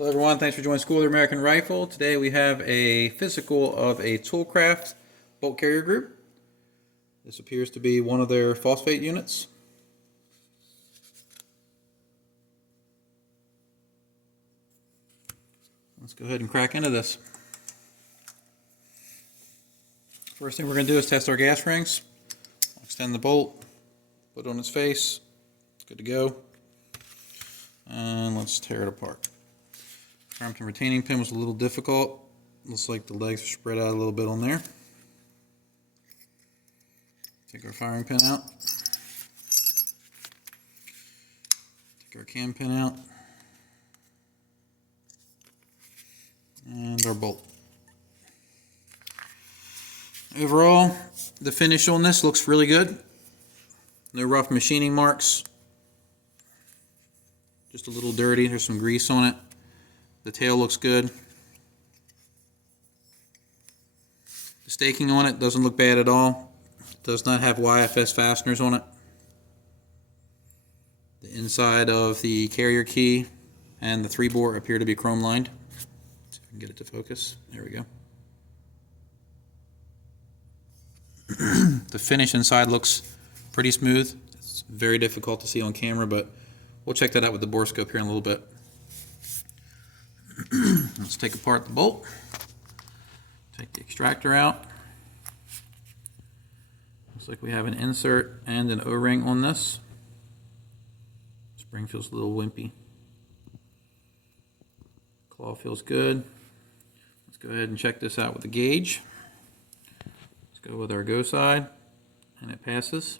Hello everyone, thanks for joining School of the American Rifle. Today we have a physical of a Toolcraft bolt carrier group. This appears to be one of their phosphate units. Let's go ahead and crack into this. First thing we're going to do is test our gas rings. I'll extend the bolt, put it on its face, good to go. And let's tear it apart. Firing pin retaining pin was a little difficult. Looks like the legs are spread out a little bit on there. Take our firing pin out. Take our cam pin out. And our bolt. Overall, the finish on this looks really good. No rough machining marks. Just a little dirty. There's some grease on it. The tail looks good. The staking on it doesn't look bad at all. It does not have YFS fasteners on it. The inside of the carrier key and the 3-bore appear to be chrome lined. See if I can get it to focus. There we go. The finish inside looks pretty smooth. It's very difficult to see on camera, but we'll check that out with the borescope here in a little bit. Let's take apart the bolt. Take the extractor out. Looks like we have an insert and an O-ring on this. Spring feels a little wimpy. Claw feels good. Let's go ahead and check this out with the gauge. Let's go with our go side, and it passes.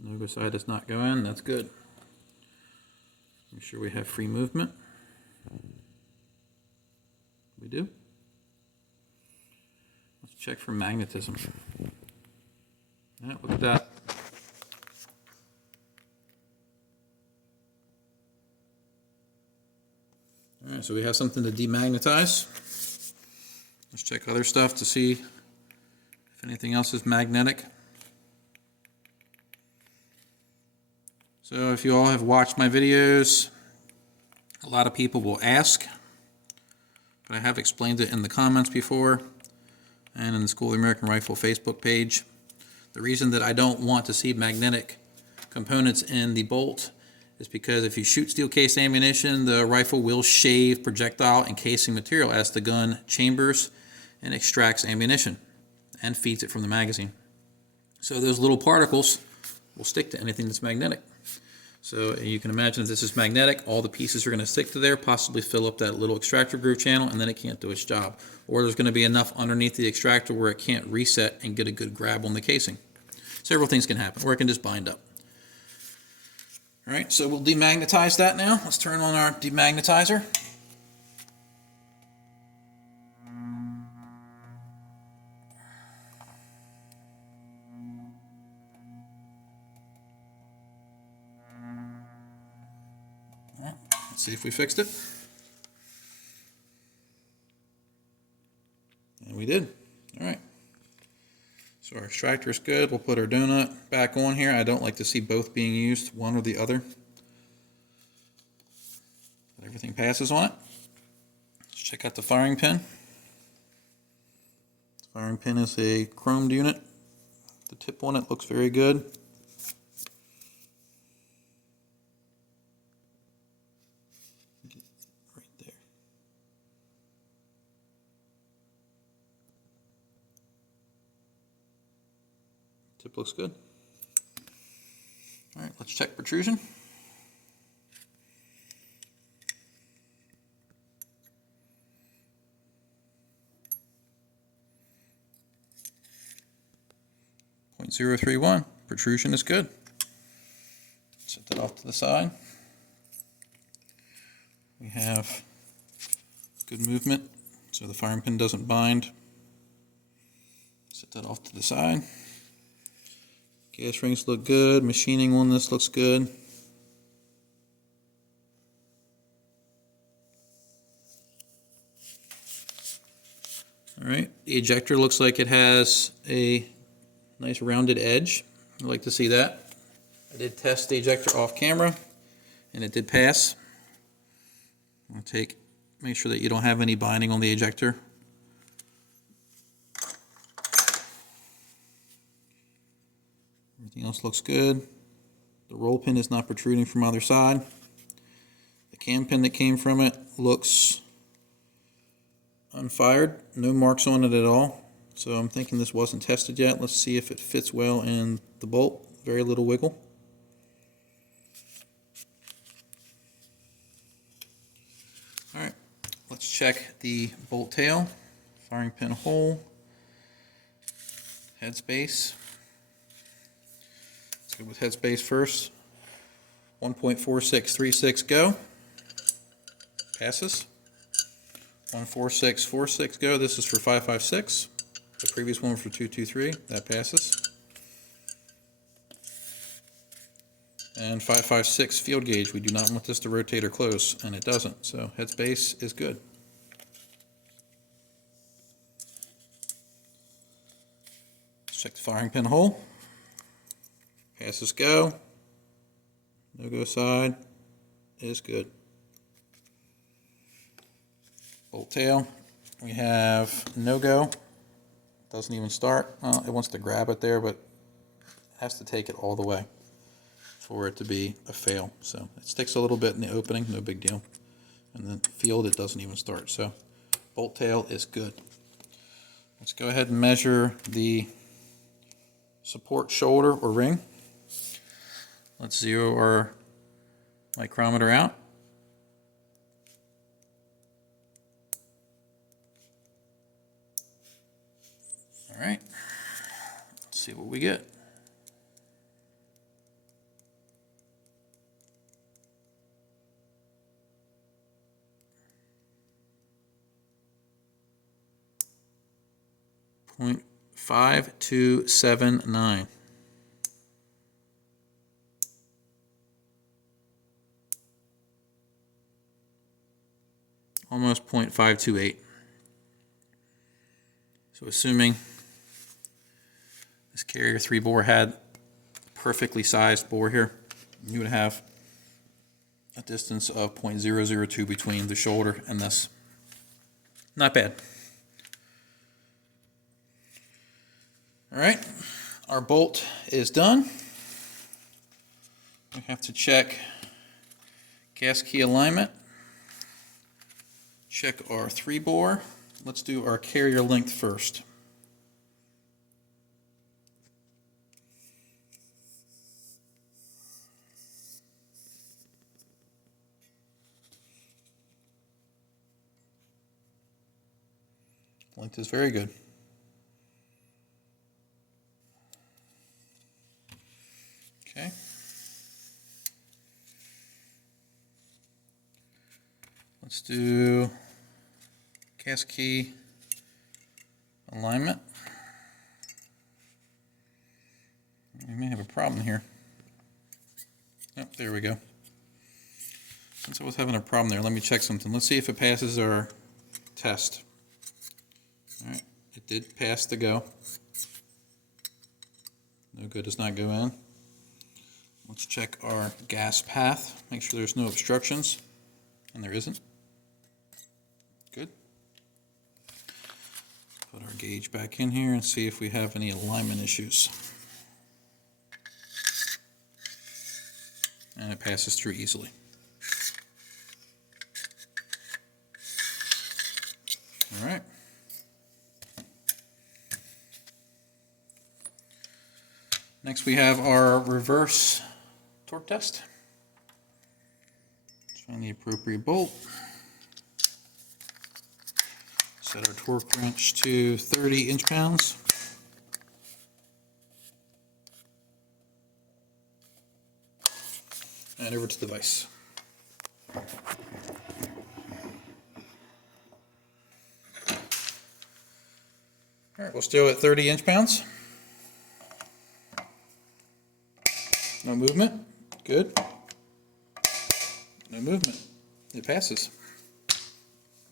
No go side does not go in. That's good. Make sure we have free movement. We do. Let's check for magnetism. Yeah, look at that. All right, so we have something to demagnetize. Let's check other stuff to see if anything else is magnetic. So if you all have watched my videos, a lot of people will ask, but I have explained it in the comments before and in the School of the American Rifle Facebook page. The reason that I don't want to see magnetic components in the bolt is because if you shoot steel case ammunition, the rifle will shave projectile and casing material as the gun chambers and extracts ammunition and feeds it from the magazine. So those little particles will stick to anything that's magnetic. So you can imagine if this is magnetic, all the pieces are going to stick to there, possibly fill up that little extractor groove channel, and then it can't do its job. Or there's going to be enough underneath the extractor where it can't reset and get a good grab on the casing. Several things can happen, or it can just bind up. All right, so we'll demagnetize that now. Let's turn on our demagnetizer. Let's see if we fixed it. And we did. All right. So our extractor is good. We'll put our donut back on here. I don't like to see both being used, one or the other. But everything passes on it. Let's check out the firing pin. The firing pin is a chromed unit. The tip on it looks very good. Tip looks good. All right, let's check protrusion. .031. Protrusion is good. Set that off to the side. We have good movement, so the firing pin doesn't bind. Set that off to the side. Gas rings look good. Machining on this looks good. All right, the ejector looks like it has a nice rounded edge. I'd like to see that. I did test the ejector off camera and it did pass. Make sure that you don't have any binding on the ejector. Everything else looks good. The roll pin is not protruding from either side. The cam pin that came from it looks unfired, no marks on it at all. So I'm thinking this wasn't tested yet. Let's see if it fits well in the bolt. Very little wiggle. Alright, let's check the bolt tail, firing pin hole, headspace. Let's go with headspace first. 1.4636 go. Passes. 14646 go. This is for 556. The previous one was for 223. That passes. And 556 field gauge. We do not want this to rotate or close, and it doesn't. So headspace is good. Let's check the firing pin hole. Passes go. No go side is good. Bolt tail. We have no go. Doesn't even start. It wants to grab it there, but it has to take it all the way for it to be a fail. So it sticks a little bit in the opening, no big deal. And then field, it doesn't even start. So bolt tail is good. Let's go ahead and measure the support shoulder or ring. Let's zero our micrometer out. All right, let's see what we get. .5279. Almost .528. So assuming this carrier 3 bore had perfectly sized bore here, you would have a distance of .002 between the shoulder and this. Not bad. All right, our bolt is done. We have to check caskey alignment. Check our 3 bore. Let's do our carrier length first. Length is very good. Okay. Let's do caskey alignment. We may have a problem here. Oh, there we go. Since I was having a problem there, let me check something. Let's see if it passes our test. All right, it did pass the go. No go does not go in. Let's check our gas path. Make sure there's no obstructions, and there isn't. Good. Put our gauge back in here and see if we have any alignment issues. And it passes through easily. All right. Next we have our reverse torque test. Find the appropriate bolt. Set our torque wrench to 30 inch-pounds. And over to the vise. All right, we'll still at 30 inch-pounds. No movement. Good. No movement. It passes.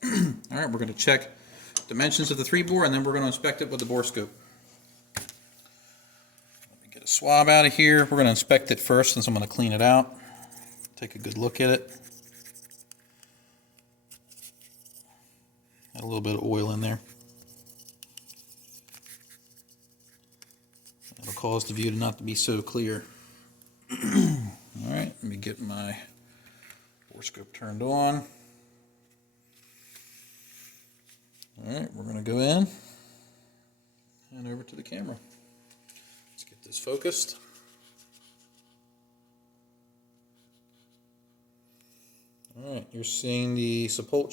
All right, we're going to check dimensions of the 3 bore, and then we're going to inspect it with the borescope. Let me get a swab out of here. We're going to inspect it first, since I'm going to clean it out. Take a good look at it. Got a little bit of oil in there. That'll cause the view to not to be so clear. Alright, let me get my borescope turned on. Alright, we're going to go in and over to the camera. Let's get this focused. Alright, you're seeing the support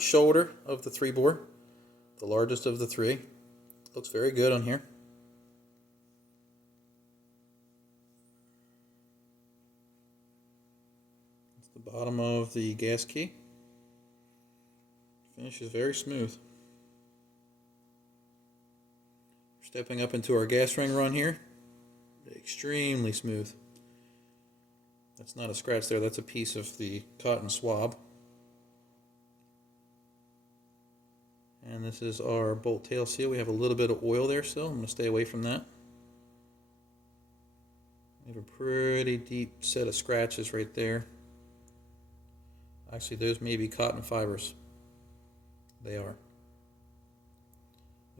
shoulder of the 3-bore, the largest of the 3. Looks very good on here. That's the bottom of the gas key. Finish is very smooth. Stepping up into our gas ring run here, extremely smooth. That's not a scratch there, that's a piece of the cotton swab. And this is our bolt tail seal. We have a little bit of oil there still. I'm going to stay away from that. We have a pretty deep set of scratches right there. Actually, those may be cotton fibers. They are.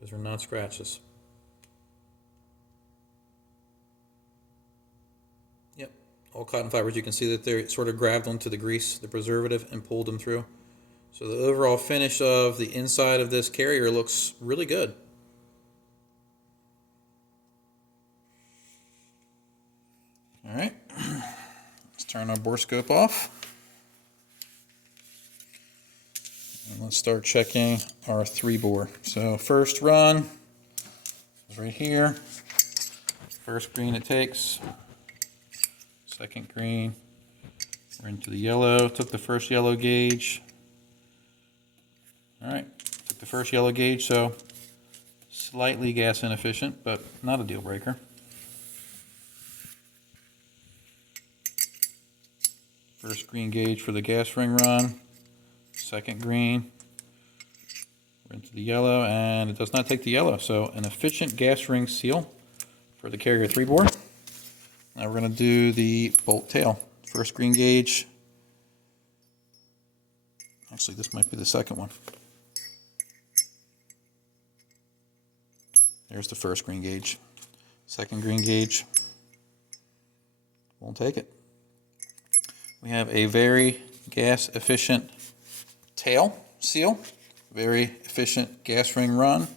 Those are not scratches. Yep, all cotton fibers. You can see that they're sort of grabbed onto the grease, the preservative, and pulled them through. So the overall finish of the inside of this carrier looks really good. All right, let's turn our borescope off. And let's start checking our 3-bore. So first run is right here. First green it takes. Second green. We're into the yellow. Took the first yellow gauge. All right, took the first yellow gauge, so slightly gas inefficient, but not a deal breaker. First green gauge for the gas ring run. Second green, we're into the yellow, and it does not take the yellow, so an efficient gas ring seal for the carrier 3-bore. Now we're going to do the bolt tail. First green gauge, actually this might be the second one. There's the first green gauge. Second green gauge, won't take it. We have a very gas efficient tail seal, very efficient gas ring run,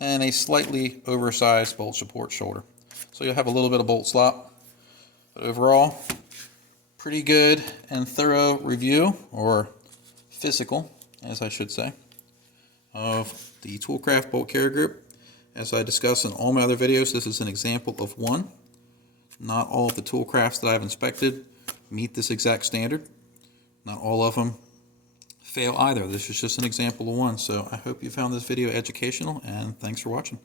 and a slightly oversized bolt support shoulder. So you'll have a little bit of bolt slop, but overall, pretty good and thorough review, or physical, as I should say, of the Toolcraft bolt carrier group. As I discussed in all my other videos, this is an example of one. Not all of the Toolcrafts that I've inspected meet this exact standard. Not all of them fail either. This is just an example of one. So I hope you found this video educational, and thanks for watching.